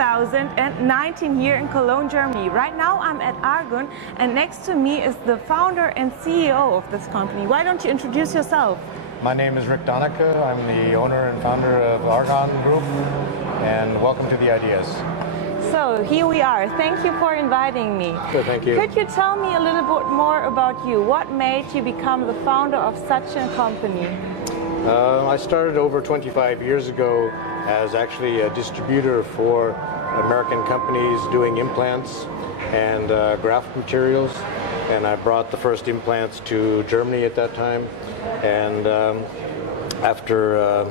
2019 here in Cologne, Germany. Right now I'm at Argon, and next to me is the founder and CEO of this company. Why don't you introduce yourself? My name is Rick Donaca. I'm the owner and founder of Argon Group, and welcome to the IDS. So here we are. Thank you for inviting me. Sure, thank you. Could you tell me a little bit more about you? What made you become the founder of such a company? I started over 25 years ago as actually a distributor for American companies doing implants and graft materials, and I brought the first implants to Germany at that time. And after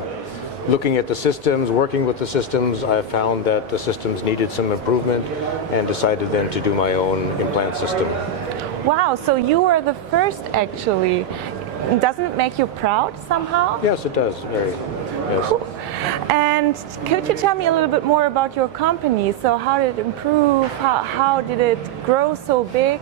looking at the systems, working with the systems, I found that the systems needed some improvement and decided then to do my own implant system. Wow, so you were the first actually. Doesn't it make you proud somehow? Yes, it does. Very. Yes. Cool. And could you tell me a little bit more about your company? So how did it improve? How did it grow so big?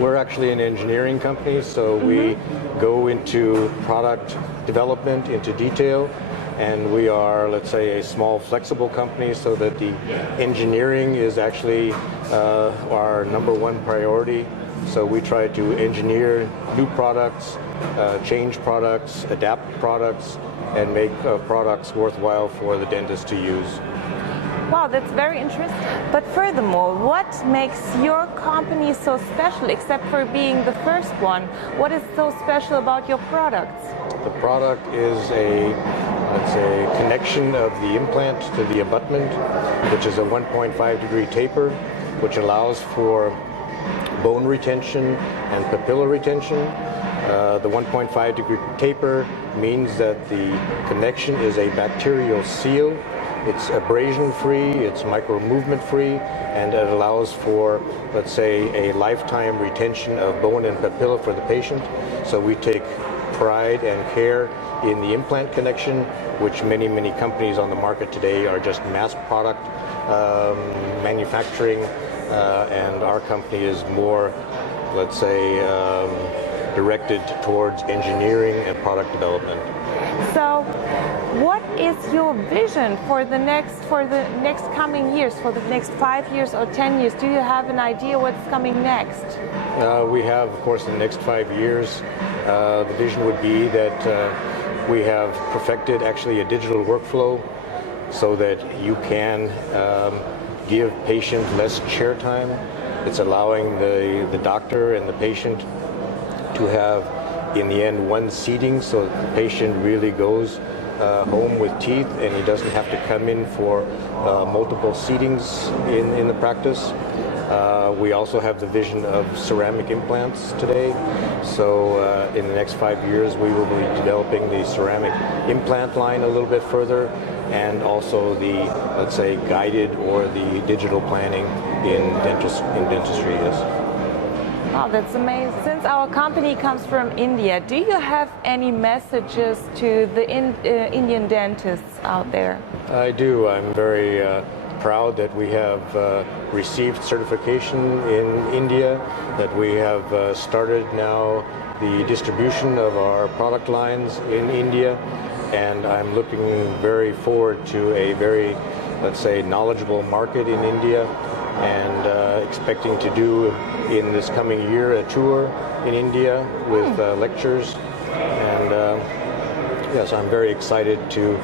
We're actually an engineering company, so we go into product development, into detail, and we are, let's say, a small flexible company, so that the engineering is actually our #1 priority. So we try to engineer new products, change products, adapt products, and make products worthwhile for the dentist to use. Wow, that's very interesting. But furthermore, what makes your company so special, except for being the first one? What is so special about your products? The product is a, let's say, connection of the implant to the abutment, which is a 1.5-degree taper, which allows for bone retention and papilla retention. The 1.5-degree taper means that the connection is a bacterial seal. It's abrasion-free, it's micro-movement-free, and it allows for, let's say, a lifetime retention of bone and papilla for the patient. So we take pride and care in the implant connection, which many companies on the market today are just mass product manufacturing, and our company is more, let's say, directed towards engineering and product development. So, what is your vision for the next coming years, for the next 5 years or 10 years? Do you have an idea what's coming next? We have, of course, in the next 5 years, the vision would be that we have perfected actually a digital workflow so that you can give patient less chair time. It's allowing the doctor and the patient to have, in the end, one seating, so the patient really goes home with teeth and he doesn't have to come in for multiple seatings in the practice. We also have the vision of ceramic implants today, so in the next 5 years we will be developing the ceramic implant line a little bit further, and also the, let's say, guided or the digital planning in dentistry. Yes. Oh, that's amazing. Since our company comes from India, do you have any messages to the Indian dentists out there? I do. I'm very proud that we have received certification in India, that we have started now the distribution of our product lines in India, and I'm looking very forward to a very, let's say, knowledgeable market in India, and expecting to do in this coming year a tour in India with lectures, and yes, I'm very excited to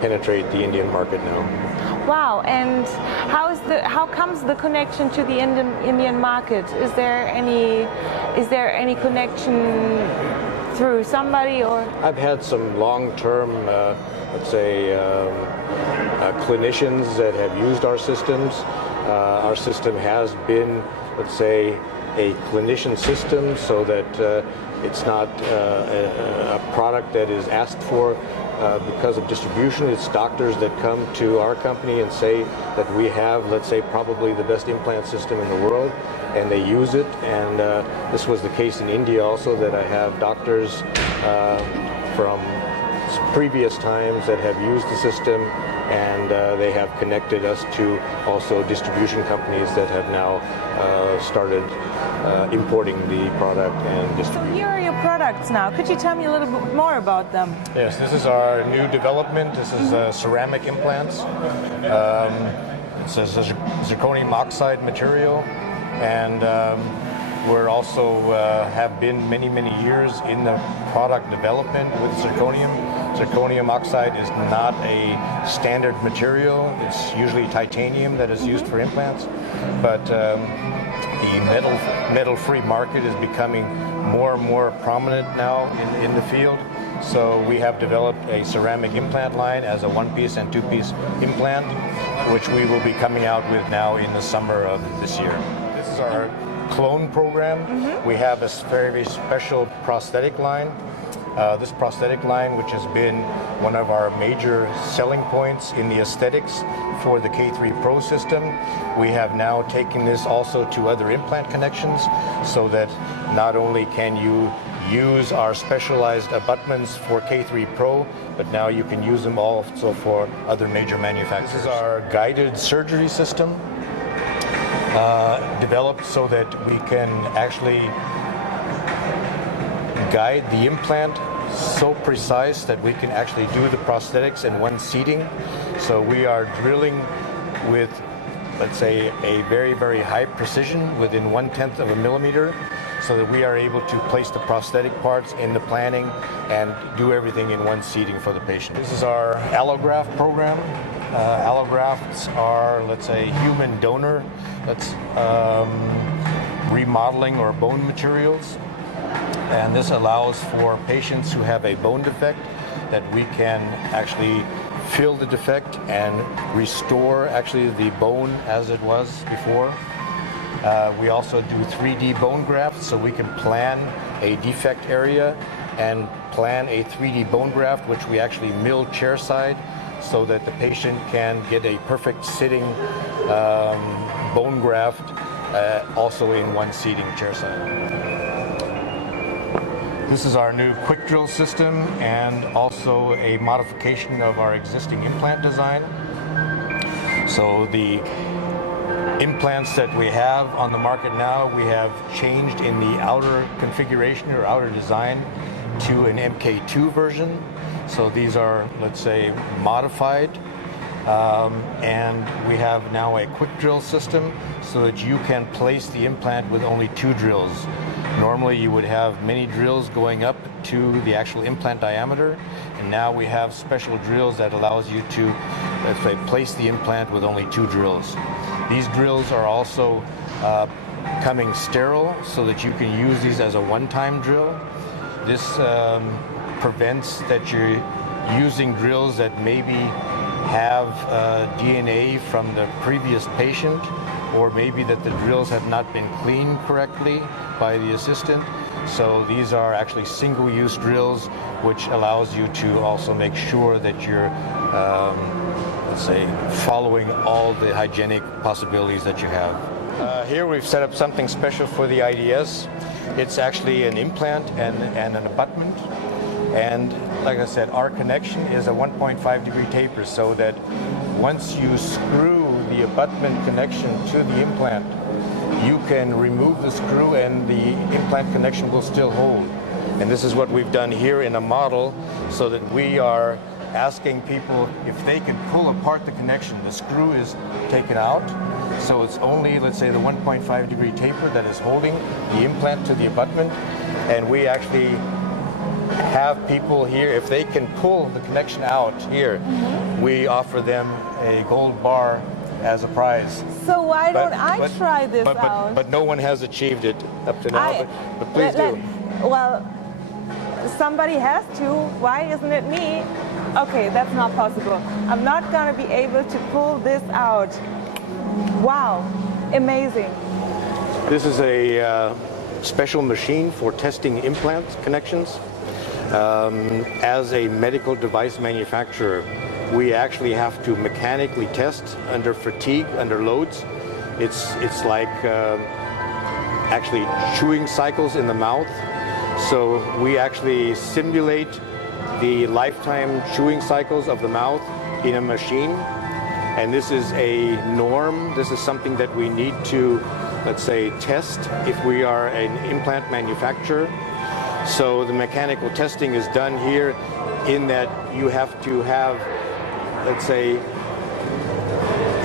penetrate the Indian market now. Wow, and how comes the connection to the Indian market? Is there any connection through somebody, or? I've had some long-term, let's say, clinicians that have used our systems. Our system has been, let's say, a clinician system, so that it's not a product that is asked for because of distribution. It's doctors that come to our company and say that we have, let's say, probably the best implant system in the world, and they use it. And this was the case in India also, that I have doctors from previous times that have used the system, and they have connected us to also distribution companies that have now started importing the product and distributing. So here are your products now. Could you tell me a little bit more about them? Yes, this is our new development. This is ceramic implants. It's a zirconium oxide material, and we're also have been many years in the product development with zirconium. Zirconium oxide is not a standard material. It's usually titanium that is used for implants, but the metal-free market is becoming more and more prominent now in the field. So we have developed a ceramic implant line as a one-piece and two-piece implant, which we will be coming out with now in the summer of this year. This is our clone program. We have a very special prosthetic line. This prosthetic line, which has been one of our major selling points in the aesthetics for the K3 Pro system, we have now taken this also to other implant connections, so that not only can you use our specialized abutments for K3 Pro, but now you can use them also for other major manufacturers. This is our guided surgery system, developed so that we can actually guide the implant so precise that we can actually do the prosthetics in one seating. So we are drilling with, let's say, a very high precision within 1/10 of a millimeter, so that we are able to place the prosthetic parts in the planning and do everything in one seating for the patient. This is our allograft program. Allografts are, let's say, human donor remodeling or bone materials. And this allows for patients who have a bone defect that we can actually fill the defect and restore actually the bone as it was before. We also do 3D bone grafts, so we can plan a defect area and plan a 3D bone graft, which we actually mill chairside, so that the patient can get a perfect sitting bone graft also in one seating chairside. This is our new quick drill system, and also a modification of our existing implant design. So the implants that we have on the market now, we have changed in the outer configuration or outer design to an MK2 version. So these are, let's say, modified. And we have now a quick drill system so that you can place the implant with only 2 drills. Normally you would have many drills going up to the actual implant diameter, and now we have special drills that allows you to, let's say, place the implant with only 2 drills. These drills are also coming sterile, so that you can use these as a one-time drill. This prevents that you're using drills that maybe have DNA from the previous patient, or maybe that the drills have not been cleaned correctly by the assistant. So these are actually single-use drills, which allows you to also make sure that you're, let's say, following all the hygienic possibilities that you have. Here we've set up something special for the IDS. It's actually an implant and an abutment. And like I said, our connection is a 1.5-degree taper, so that once you screw the abutment connection to the implant, you can remove the screw and the implant connection will still hold. And this is what we've done here in a model, so that we are asking people if they can pull apart the connection. The screw is taken out, so it's only, let's say, the 1.5-degree taper that is holding the implant to the abutment. And we actually have people here, if they can pull the connection out here, we offer them a gold bar as a prize. So why don't I try this out? But no one has achieved it up to now, but please do. Well, somebody has to. Why isn't it me? Okay, that's not possible. I'm not going to be able to pull this out. Wow, amazing. This is a special machine for testing implant connections. As a medical device manufacturer, we actually have to mechanically test under fatigue, under loads. It's like actually chewing cycles in the mouth. So we actually simulate the lifetime chewing cycles of the mouth in a machine. And this is a norm. This is something that we need to, let's say, test if we are an implant manufacturer. So the mechanical testing is done here, in that you have to have, let's say,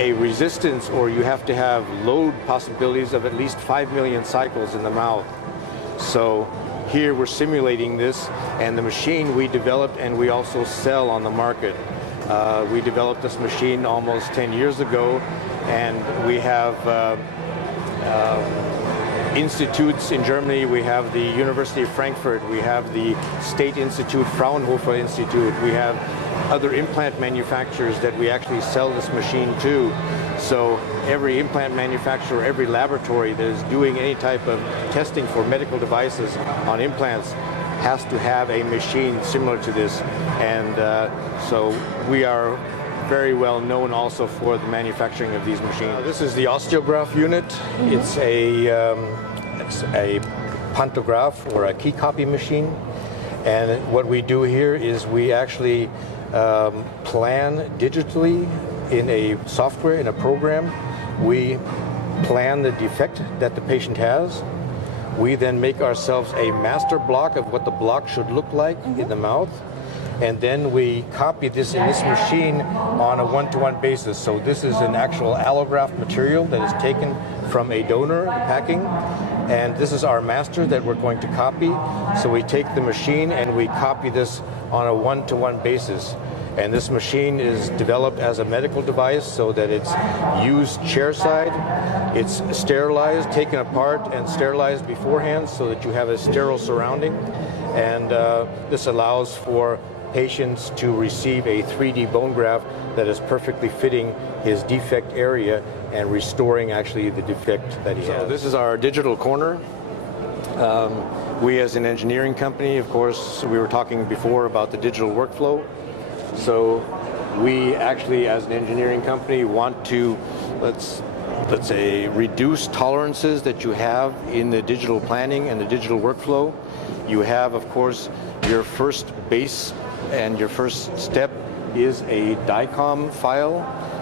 a resistance, or you have to have load possibilities of at least 5 million cycles in the mouth. So here we're simulating this, and the machine we developed and we also sell on the market. We developed this machine almost 10 years ago, and we have institutes in Germany. We have the University of Frankfurt, we have the State Institute, Fraunhofer Institute, we have other implant manufacturers that we actually sell this machine to. So every implant manufacturer, every laboratory that is doing any type of testing for medical devices on implants has to have a machine similar to this. And so we are very well known also for the manufacturing of these machines. This is the osteograph unit. It's a pantograph, or a key copy machine. And what we do here is we actually plan digitally in a software, in a program. We plan the defect that the patient has. We then make ourselves a master block of what the block should look like in the mouth. And then we copy this in this machine on a one-to-one basis. So this is an actual allograft material that is taken from a donor, the packing. And this is our master that we're going to copy. So we take the machine and we copy this on a one-to-one basis. And this machine is developed as a medical device so that it's used chairside. It's sterilized, taken apart and sterilized beforehand so that you have a sterile surrounding. And this allows for patients to receive a 3D bone graft that is perfectly fitting his defect area and restoring actually the defect that he has. So this is our digital corner. We as an engineering company, of course, we were talking before about the digital workflow. So we actually, as an engineering company, want to, let's say, reduce tolerances that you have in the digital planning and the digital workflow. You have, of course, your first base and your first step is a DICOM file,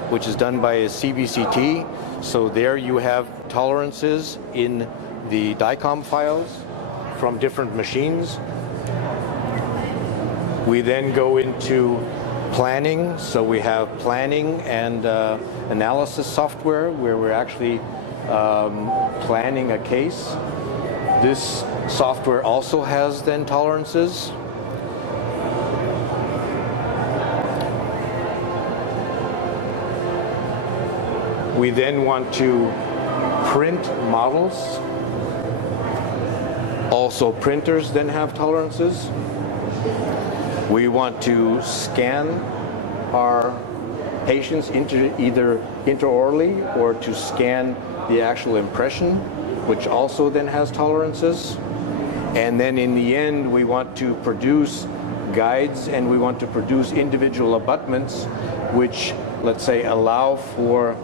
which is done by a CBCT. So there you have tolerances in the DICOM files from different machines. We then go into planning. So we have planning and analysis software where we're actually planning a case. This software also has then tolerances. We then want to print models. Also, printers then have tolerances. We want to scan our patients either intraorally or to scan the actual impression, which also then has tolerances. And then in the end, we want to produce guides and we want to produce individual abutments, which, let's say, allow for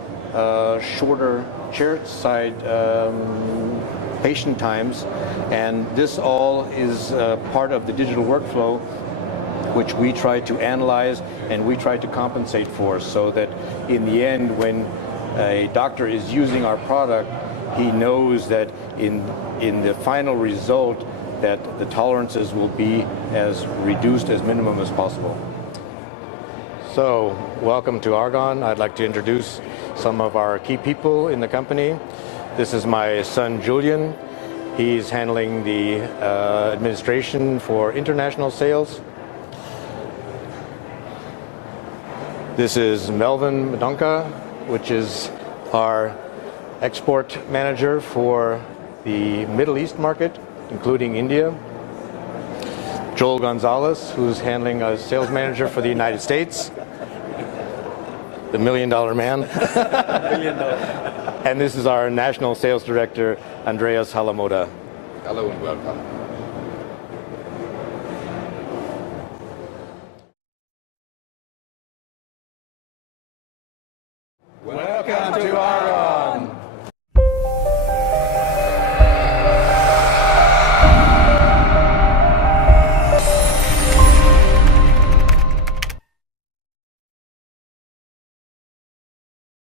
shorter chairside patient times. And this all is part of the digital workflow, which we try to analyze and we try to compensate for, so that in the end, when a doctor is using our product, he knows that in the final result that the tolerances will be as reduced as minimum as possible. So, welcome to Argon. I'd like to introduce some of our key people in the company. This is my son Julian. He's handling the administration for international sales. This is Melvin Donaca, which is our export manager for the Middle East market, including India. Joel Gonzalez, who's handling as sales manager for the United States. The $1 million man. $1 million. And this is our national sales director, Andreas Halamoda. Hello and welcome. Welcome to Argon.